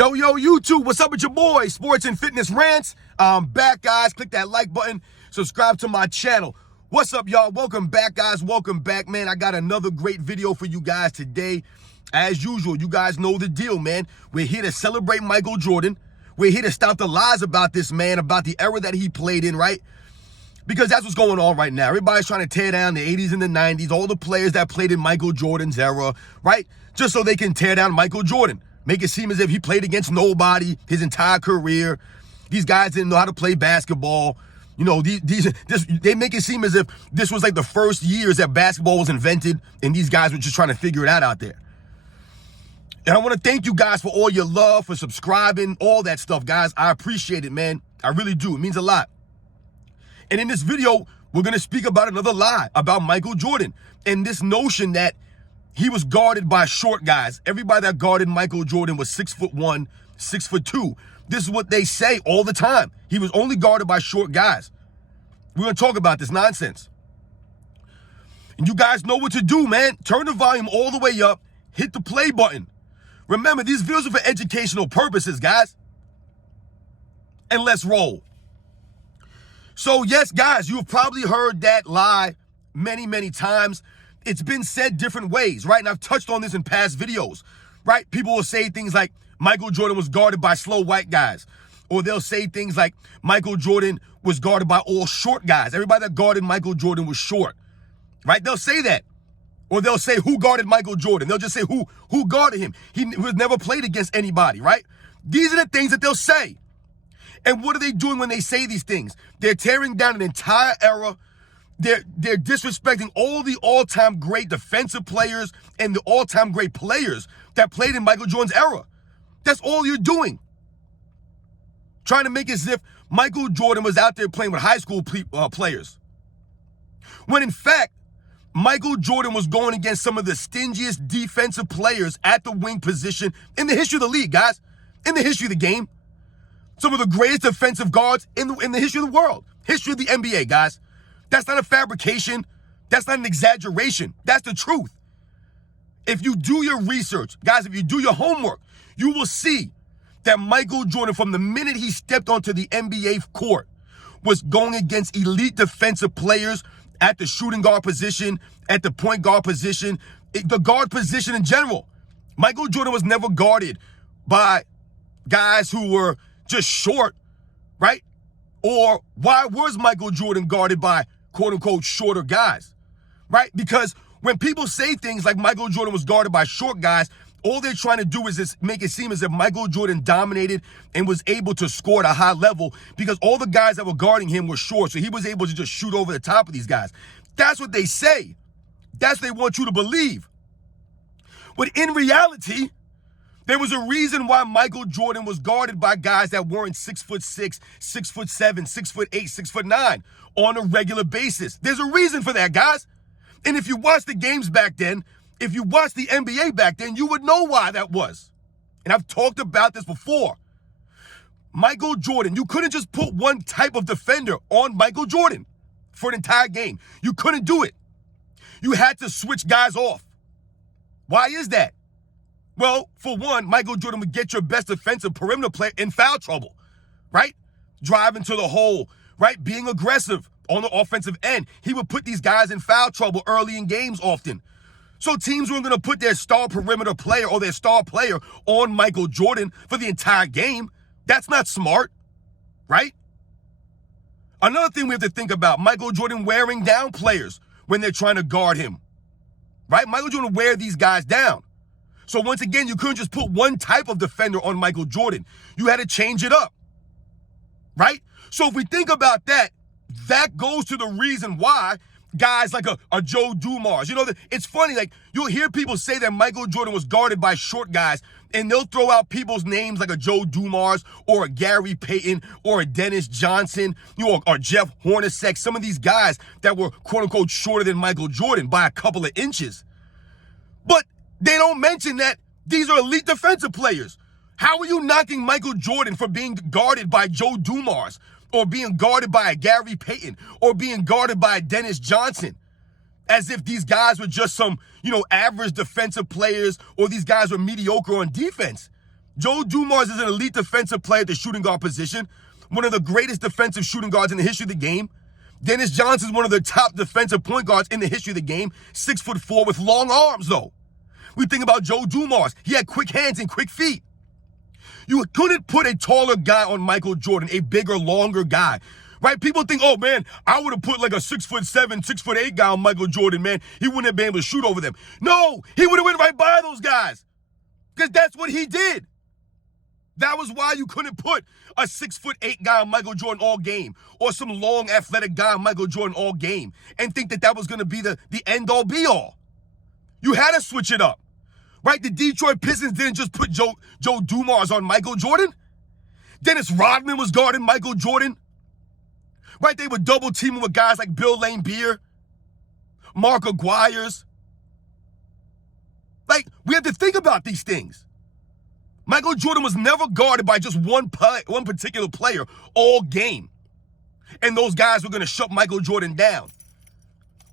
Yo, YouTube, what's up with your boy? Sports and Fitness Rants. I'm back, guys. Click that like button. Subscribe to my channel. What's up, y'all? Welcome back, guys. Welcome back, man. I got another great video for you guys today. As usual, you guys know the deal, man. We're here to celebrate Michael Jordan. We're here to stop the lies about this man, about the era that he played in, right? Because that's what's going on right now. Everybody's trying to tear down the 80s and the 90s, all the players that played in Michael Jordan's era, right? Just so they can tear down Michael Jordan. Make it seem as if he played against nobody his entire career. These guys didn't know how to play basketball. You know, they make it seem as if this was like the first years that basketball was invented, and these guys were just trying to figure it out there. And I want to thank you guys for all your love, for subscribing, all that stuff, guys. I appreciate it, man. I really do. It means a lot. And in this video, we're going to speak about another lie about Michael Jordan and this notion that he was guarded by short guys. Everybody that guarded Michael Jordan was 6'1", 6'2". This is what they say all the time. He was only guarded by short guys. We're going to talk about this nonsense. And you guys know what to do, man. Turn the volume all the way up. Hit the play button. Remember, these videos are for educational purposes, guys. And let's roll. So, yes, guys, you've probably heard that lie many, many times. It's been said different ways, right? And I've touched on this in past videos, right? People will say things like Michael Jordan was guarded by slow white guys. Or they'll say things like Michael Jordan was guarded by all short guys. Everybody that guarded Michael Jordan was short, right? They'll say that. Or they'll say, who guarded Michael Jordan? They'll just say, who guarded him? He was never played against anybody, right? These are the things that they'll say. And what are they doing when they say these things? They're tearing down an entire era. They're disrespecting all the all-time great defensive players and the all-time great players that played in Michael Jordan's era. That's all you're doing. Trying to make it as if Michael Jordan was out there playing with high school players. When in fact, Michael Jordan was going against some of the stingiest defensive players at the wing position in the history of the league, guys. In the history of the game. Some of the greatest defensive guards in the history of the world. History of the NBA, guys. That's not a fabrication. That's not an exaggeration. That's the truth. If you do your research, guys, if you do your homework, you will see that Michael Jordan, from the minute he stepped onto the NBA court, was going against elite defensive players at the shooting guard position, at the point guard position, the guard position in general. Michael Jordan was never guarded by guys who were just short, right? Or why was Michael Jordan guarded by quote-unquote shorter guys, right? Because when people say things like Michael Jordan was guarded by short guys, all they're trying to do is just make it seem as if Michael Jordan dominated and was able to score at a high level because all the guys that were guarding him were short, so he was able to just shoot over the top of these guys. That's what they say. That's what they want you to believe. But in reality, there was a reason why Michael Jordan was guarded by guys that weren't 6'6", 6'7", 6'8", 6'9" on a regular basis. There's a reason for that, guys. And if you watched the games back then, if you watched the NBA back then, you would know why that was. And I've talked about this before. Michael Jordan, you couldn't just put one type of defender on Michael Jordan for an entire game. You couldn't do it. You had to switch guys off. Why is that? Well, for one, Michael Jordan would get your best defensive perimeter player in foul trouble, right? Driving to the hole, right? Being aggressive on the offensive end. He would put these guys in foul trouble early in games often. So teams weren't going to put their star perimeter player or their star player on Michael Jordan for the entire game. That's not smart, right? Another thing we have to think about, Michael Jordan wearing down players when they're trying to guard him, right? Michael Jordan wear these guys down. So once again, you couldn't just put one type of defender on Michael Jordan. You had to change it up, right? So if we think about that, that goes to the reason why guys like a Joe Dumars, you know, it's funny, like you'll hear people say that Michael Jordan was guarded by short guys, and they'll throw out people's names like a Joe Dumars or a Gary Payton or a Dennis Johnson, you know, or Jeff Hornacek, some of these guys that were quote unquote shorter than Michael Jordan by a couple of inches. But they don't mention that these are elite defensive players. How are you knocking Michael Jordan for being guarded by Joe Dumars or being guarded by a Gary Payton or being guarded by a Dennis Johnson? As if these guys were just some, average defensive players or these guys were mediocre on defense. Joe Dumars is an elite defensive player at the shooting guard position, one of the greatest defensive shooting guards in the history of the game. Dennis Johnson is one of the top defensive point guards in the history of the game, 6'4" with long arms, though. We think about Joe Dumars. He had quick hands and quick feet. You couldn't put a taller guy on Michael Jordan, a bigger, longer guy. Right? People think, oh, man, I would have put like a 6'7", 6'8" guy on Michael Jordan, man. He wouldn't have been able to shoot over them. No, he would have went right by those guys because that's what he did. That was why you couldn't put a 6'8" guy on Michael Jordan all game or some long athletic guy on Michael Jordan all game and think that that was going to be the end-all be-all. You had to switch it up. Right? The Detroit Pistons didn't just put Joe Dumars on Michael Jordan. Dennis Rodman was guarding Michael Jordan. Right? They were double teaming with guys like Bill Laimbeer, Mark Aguirre. Like, we have to think about these things. Michael Jordan was never guarded by just one particular player all game. And those guys were going to shut Michael Jordan down.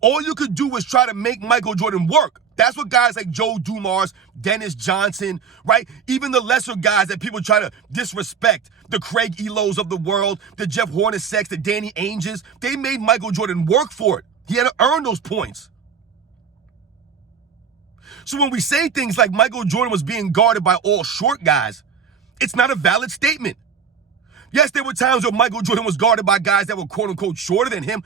All you could do was try to make Michael Jordan work. That's what guys like Joe Dumars, Dennis Johnson, right? Even the lesser guys that people try to disrespect, the Craig Elos of the world, the Jeff Hornaceks, the Danny Ainges, they made Michael Jordan work for it. He had to earn those points. So when we say things like Michael Jordan was being guarded by all short guys, it's not a valid statement. Yes, there were times where Michael Jordan was guarded by guys that were quote-unquote shorter than him.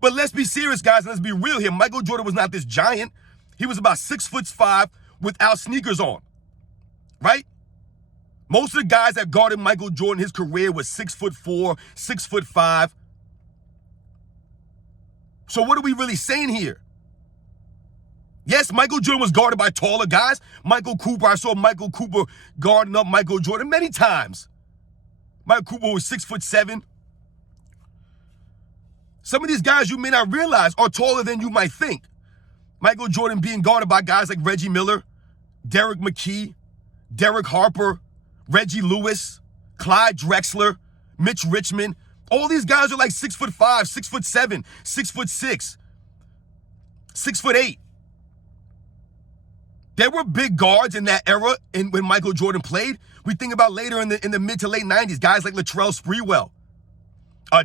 But let's be serious, guys, and let's be real here. Michael Jordan was not this giant. He was about 6'5" without sneakers on, right? Most of the guys that guarded Michael Jordan, his career was 6'4", 6'5". So what are we really saying here? Yes, Michael Jordan was guarded by taller guys. Michael Cooper, I saw Michael Cooper guarding up Michael Jordan many times. Michael Cooper was 6'7". Some of these guys you may not realize are taller than you might think. Michael Jordan being guarded by guys like Reggie Miller, Derek McKee, Derek Harper, Reggie Lewis, Clyde Drexler, Mitch Richmond. All these guys are like 6'5", 6'7", 6'6", 6'8". There were big guards in that era when Michael Jordan played. We think about later in the mid to late 90s, guys like Latrell Sprewell,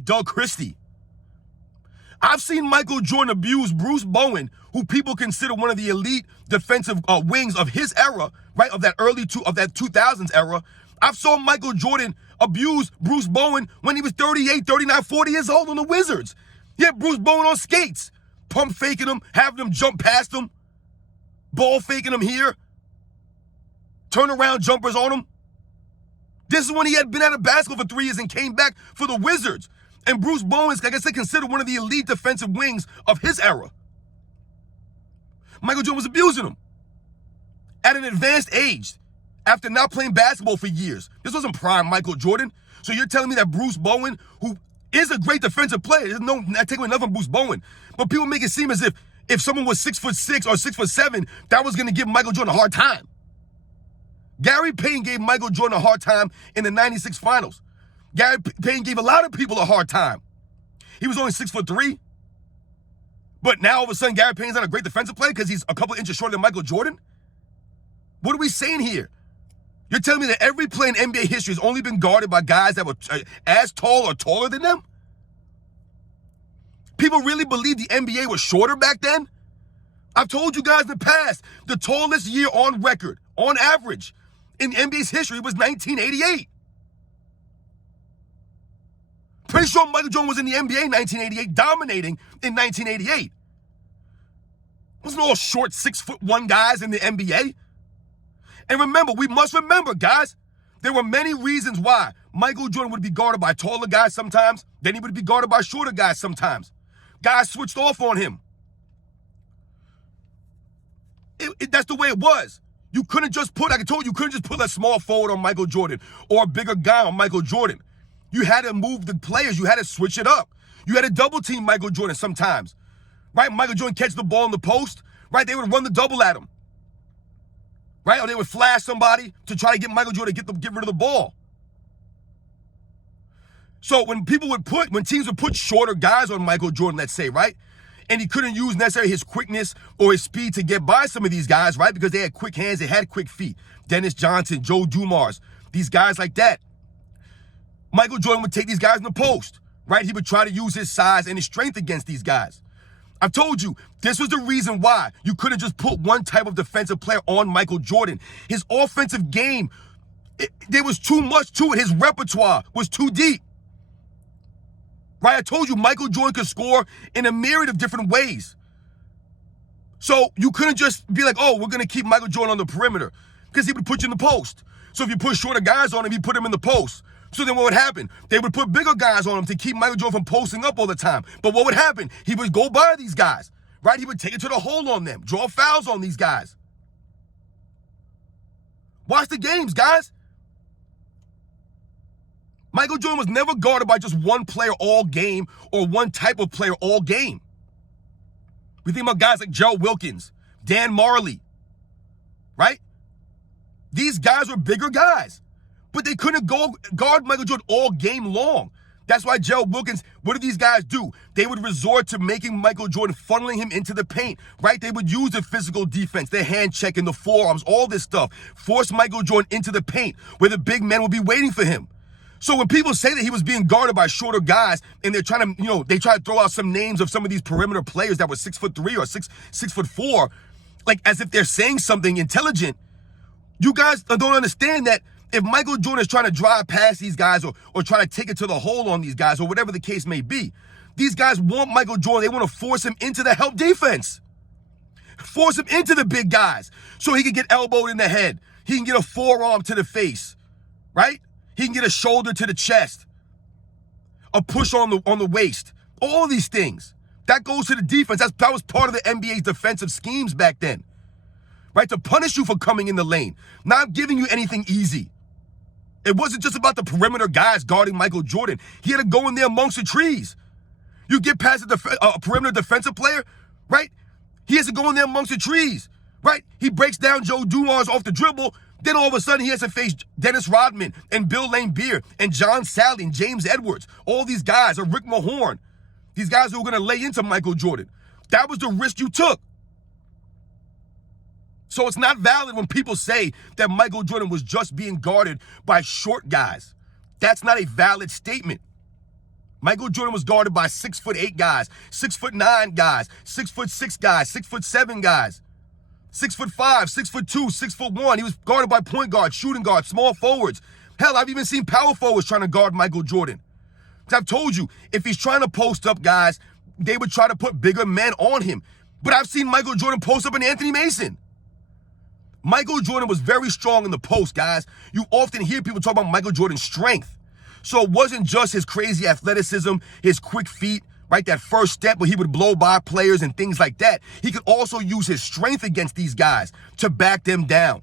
Doug Christie. I've seen Michael Jordan abuse Bruce Bowen, who people consider one of the elite defensive wings of his era, right, of that 2000s era. I've saw Michael Jordan abuse Bruce Bowen when he was 38, 39, 40 years old on the Wizards. He had Bruce Bowen on skates, pump faking him, having him jump past him, ball faking him here, turn around jumpers on him. This is when he had been out of basketball for 3 years and came back for the Wizards. And Bruce Bowen is, like I said, considered one of the elite defensive wings of his era. Michael Jordan was abusing him at an advanced age after not playing basketball for years. This wasn't prime Michael Jordan. So you're telling me that Bruce Bowen, who is a great defensive player, there's no taking away nothing from Bruce Bowen, but people make it seem as if someone was 6'6" or 6'7", that was going to give Michael Jordan a hard time. Gary Payton gave Michael Jordan a hard time in the 96 finals. Gary Payton gave a lot of people a hard time. He was only 6'3". But now all of a sudden Gary Payton's not a great defensive player because he's a couple inches shorter than Michael Jordan? What are we saying here? You're telling me that every player in NBA history has only been guarded by guys that were as tall or taller than them? People really believe the NBA was shorter back then? I've told you guys in the past, the tallest year on record, on average, in NBA's history was 1988. Pretty sure Michael Jordan was in the NBA in 1988, dominating in 1988. Wasn't all short 6'1" guys in the NBA. And remember, we must remember, guys, there were many reasons why Michael Jordan would be guarded by taller guys sometimes, then he would be guarded by shorter guys sometimes. Guys switched off on him. That's the way it was. You couldn't just put, like I told you, you couldn't just put a small forward on Michael Jordan or a bigger guy on Michael Jordan. You had to move the players. You had to switch it up. You had to double team Michael Jordan sometimes, right? Michael Jordan catch the ball in the post, right? They would run the double at him, right? Or they would flash somebody to try to get Michael Jordan to get rid of the ball. So when teams would put shorter guys on Michael Jordan, let's say, right? And he couldn't use necessarily his quickness or his speed to get by some of these guys, right? Because they had quick hands, they had quick feet. Dennis Johnson, Joe Dumars, these guys like that. Michael Jordan would take these guys in the post, right? He would try to use his size and his strength against these guys. I've told you, this was the reason why you couldn't just put one type of defensive player on Michael Jordan. His offensive game, there was too much to it. His repertoire was too deep. Right? I told you, Michael Jordan could score in a myriad of different ways. So you couldn't just be like, oh, we're going to keep Michael Jordan on the perimeter, because he would put you in the post. So if you put shorter guys on him, you put him in the post. So then what would happen? They would put bigger guys on him to keep Michael Jordan from posting up all the time. But what would happen? He would go by these guys, right? He would take it to the hole on them, draw fouls on these guys. Watch the games, guys. Michael Jordan was never guarded by just one player all game or one type of player all game. We think about guys like Gerald Wilkins, Dan Marley, right? These guys were bigger guys, but they couldn't guard Michael Jordan all game long. That's why Gerald Wilkins, what did these guys do? They would resort to making Michael Jordan, funneling him into the paint, right? They would use the physical defense, the hand check and the forearms, all this stuff, force Michael Jordan into the paint where the big men would be waiting for him. So when people say that he was being guarded by shorter guys and they're trying to, they try to throw out some names of some of these perimeter players that were 6'3" or 6'4", like as if they're saying something intelligent, you guys don't understand that if Michael Jordan is trying to drive past these guys or try to take it to the hole on these guys or whatever the case may be, these guys want Michael Jordan. They want to force him into the help defense. Force him into the big guys so he can get elbowed in the head. He can get a forearm to the face, right? He can get a shoulder to the chest, a push on the waist, all these things. That goes to the defense. That was part of the NBA's defensive schemes back then, right? To punish you for coming in the lane, not giving you anything easy. It wasn't just about the perimeter guys guarding Michael Jordan. He had to go in there amongst the trees. You get past a perimeter defensive player, right? He has to go in there amongst the trees, right? He breaks down Joe Dumars off the dribble. Then all of a sudden he has to face Dennis Rodman and Bill Laimbeer and John Salley and James Edwards. All these guys, or Rick Mahorn. These guys who were going to lay into Michael Jordan. That was the risk you took. So it's not valid when people say that Michael Jordan was just being guarded by short guys. That's not a valid statement. Michael Jordan was guarded by 6'8" guys, 6'9" guys, 6'6" guys, 6'7" guys. 6'5", 6'2", 6'1". He was guarded by point guards, shooting guards, small forwards. Hell, I've even seen power forwards trying to guard Michael Jordan. I've told you, if he's trying to post up guys, they would try to put bigger men on him. But I've seen Michael Jordan post up an Anthony Mason. Michael Jordan was very strong in the post, guys. You often hear people talk about Michael Jordan's strength. So it wasn't just his crazy athleticism, his quick feet, right? That first step where he would blow by players and things like that. He could also use his strength against these guys to back them down.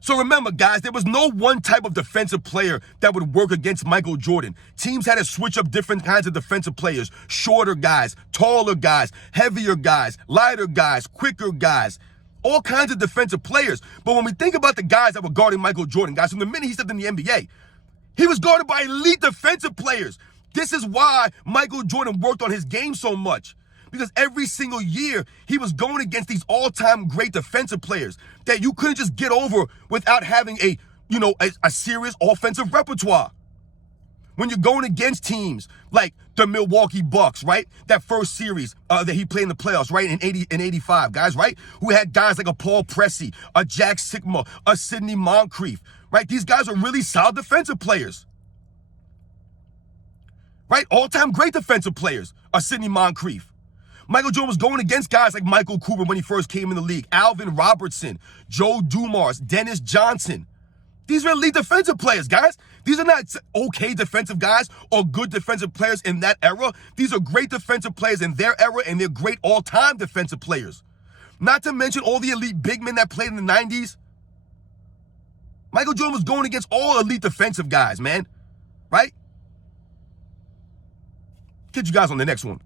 So remember, guys, there was no one type of defensive player that would work against Michael Jordan. Teams had to switch up different kinds of defensive players. Shorter guys, taller guys, heavier guys, lighter guys, quicker guys. All kinds of defensive players. But when we think about the guys that were guarding Michael Jordan, guys, from the minute he stepped in the NBA, he was guarded by elite defensive players. This is why Michael Jordan worked on his game so much. Because every single year, he was going against these all-time great defensive players that you couldn't just get over without having a serious offensive repertoire. When you're going against teams like the Milwaukee Bucks, right? That first series that he played in the playoffs, right? In 85, guys, right? Who had guys like a Paul Pressey, a Jack Sigma, a Sidney Moncrief, right? These guys are really solid defensive players. Right? All-time great defensive players are Sidney Moncrief. Michael Jordan was going against guys like Michael Cooper when he first came in the league, Alvin Robertson, Joe Dumars, Dennis Johnson. These are elite defensive players, guys. These are not okay defensive guys or good defensive players in that era. These are great defensive players in their era, and they're great all-time defensive players. Not to mention all the elite big men that played in the 90s. Michael Jordan was going against all elite defensive guys, man. Right? Catch you guys on the next one.